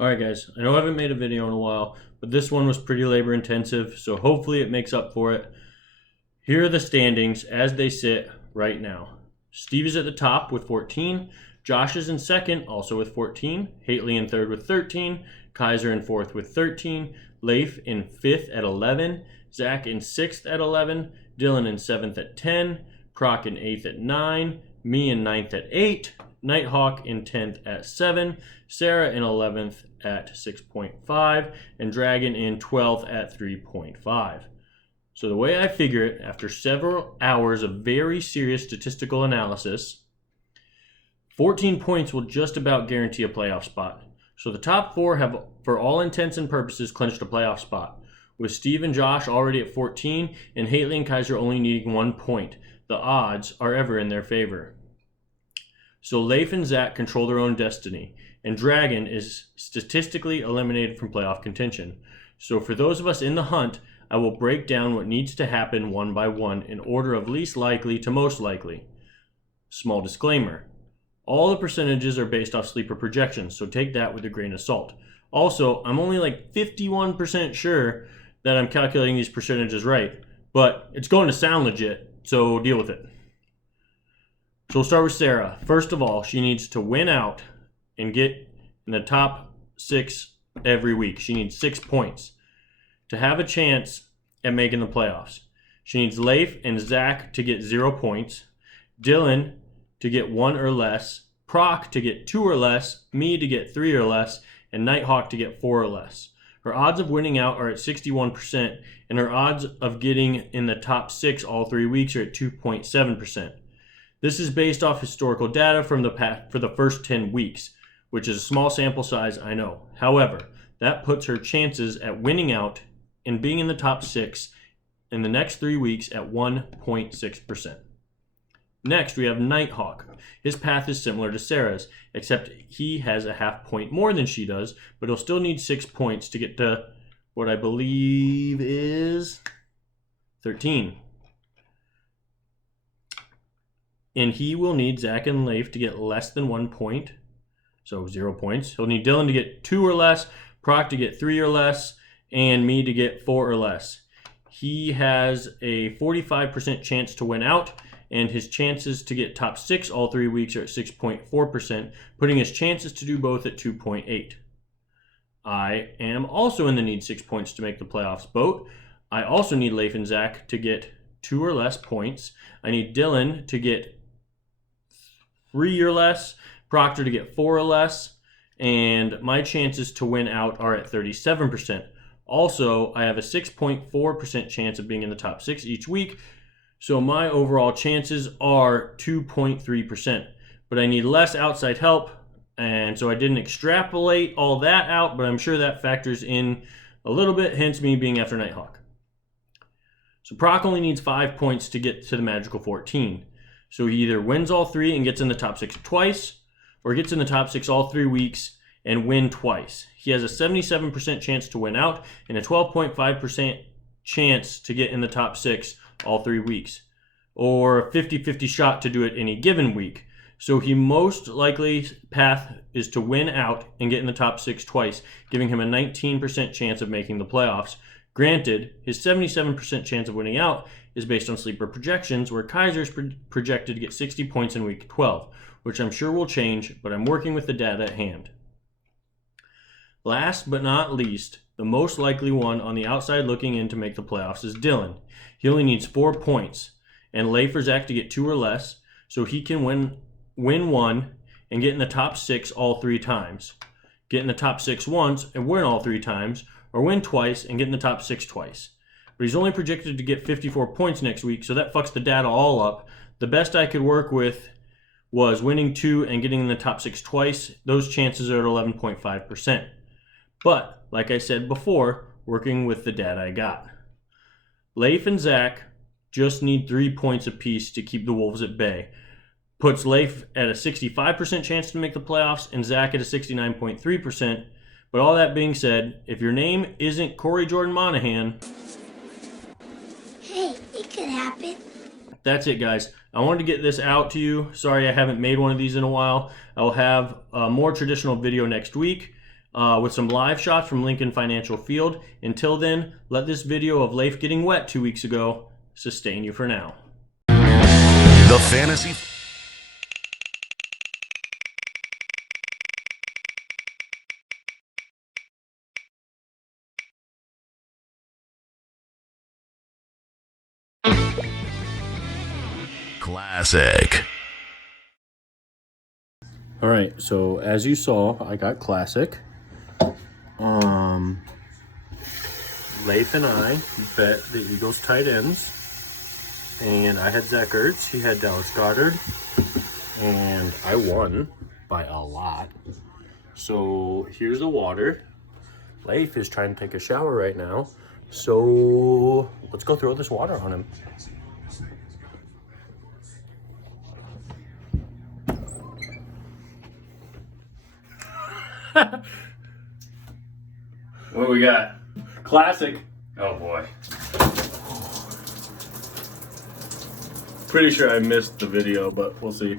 Alright guys, I know I haven't made a video in a while, but this one was pretty labor intensive, so hopefully it makes up for it. Here are the standings as they sit right now. Steve is at the top with 14, Josh is in second, also with 14, Haley in third with 13, Kaiser in fourth with 13, Leif in fifth at 11, Zach in sixth at 11, Dylan in seventh at 10, Proc in eighth at 9, me in ninth at 8, Nighthawk in 10th at 7, Sarah in 11th at 6.5, and Dragon in 12th at 3.5. So the way I figure it, after several hours of very serious statistical analysis, 14 points will just about guarantee a playoff spot. So the top four have, for all intents and purposes, clinched a playoff spot, with Steve and Josh already at 14, and Haley and Kaiser only needing 1 point. The odds are ever in their favor. So Leif and Zach control their own destiny, and Dragon is statistically eliminated from playoff contention. So for those of us in the hunt, I will break down what needs to happen one by one in order of least likely to most likely. Small disclaimer. All the percentages are based off sleeper projections, so take that with a grain of salt. Also, I'm only like 51% sure that I'm calculating these percentages right, but it's going to sound legit, so deal with it. So we'll start with Sarah. First of all, she needs to win out and get in the top 6 every week. She needs 6 points to have a chance at making the playoffs. She needs Leif and Zach to get 0 points, Dylan to get 1 or less, Proc to get 2 or less, me to get 3 or less, and Nighthawk to get 4 or less. Her odds of winning out are at 61%, and her odds of getting in the top 6 all 3 weeks are at 2.7%. This is based off historical data from for the first 10 weeks, which is a small sample size, I know. However, that puts her chances at winning out and being in the top 6 in the next 3 weeks at 1.6%. Next, we have Nighthawk. His path is similar to Sarah's, except he has a half point more than she does, but he'll still need 6 points to get to what I believe is 13. And he will need Zach and Leif to get less than 1 point, so 0 points. He'll need Dylan to get 2 or less, Proc to get 3 or less, and me to get 4 or less. He has a 45% chance to win out, and his chances to get top 6 all 3 weeks are at 6.4%, putting his chances to do both at 2.8. I am also in the need 6 points to make the playoffs boat. I also need Leif and Zach to get 2 or less points. I need Dylan to get 3 or less, Proctor to get 4 or less, and my chances to win out are at 37%. Also, I have a 6.4% chance of being in the top 6 each week, so my overall chances are 2.3%. But I need less outside help, and so I didn't extrapolate all that out, but I'm sure that factors in a little bit, hence me being after Nighthawk. So Proc only needs 5 points to get to the magical 14. So he either wins all 3 and gets in the top 6 twice, or gets in the top 6 all 3 weeks and win twice. He has a 77% chance to win out and a 12.5% chance to get in the top 6 all 3 weeks, or a 50-50 shot to do it any given week. So he most likely path is to win out and get in the top 6 twice, giving him a 19% chance of making the playoffs. Granted, his 77% chance of winning out is based on sleeper projections, where Kaiser's projected to get 60 points in week 12, which I'm sure will change, but I'm working with the data at hand. Last but not least, the most likely one on the outside looking in to make the playoffs is Dylan. He only needs 4 points, and Leif or Zach to get 2 or less, so he can win 1 and get in the top 6 all 3 times. Get in the top 6 once and win all 3 times, or win twice and get in the top 6 twice. But he's only projected to get 54 points next week, so that fucks the data all up. The best I could work with was winning 2 and getting in the top 6 twice. Those chances are at 11.5%. But, like I said before, working with the data I got. Leif and Zach just need 3 points apiece to keep the Wolves at bay. Puts Leif at a 65% chance to make the playoffs and Zach at a 69.3%. But all that being said, if your name isn't Corey Jordan Monahan, hey, it could happen. That's it, guys. I wanted to get this out to you. Sorry I haven't made one of these in a while. I'll have a more traditional video next week. with some live shots from Lincoln Financial Field. Until then, let this video of Leif getting wet 2 weeks ago sustain you for now. The Fantasy Classic. All right, so as you saw, I got Classic. Leif and I bet the Eagles tight ends, and I had Zach Ertz, he had Dallas Goedert, and I won by a lot. So here's the water. Leif is trying to take a shower right now, so let's go throw this water on him. What we got? Classic. Oh boy. Pretty sure I missed the video, but we'll see.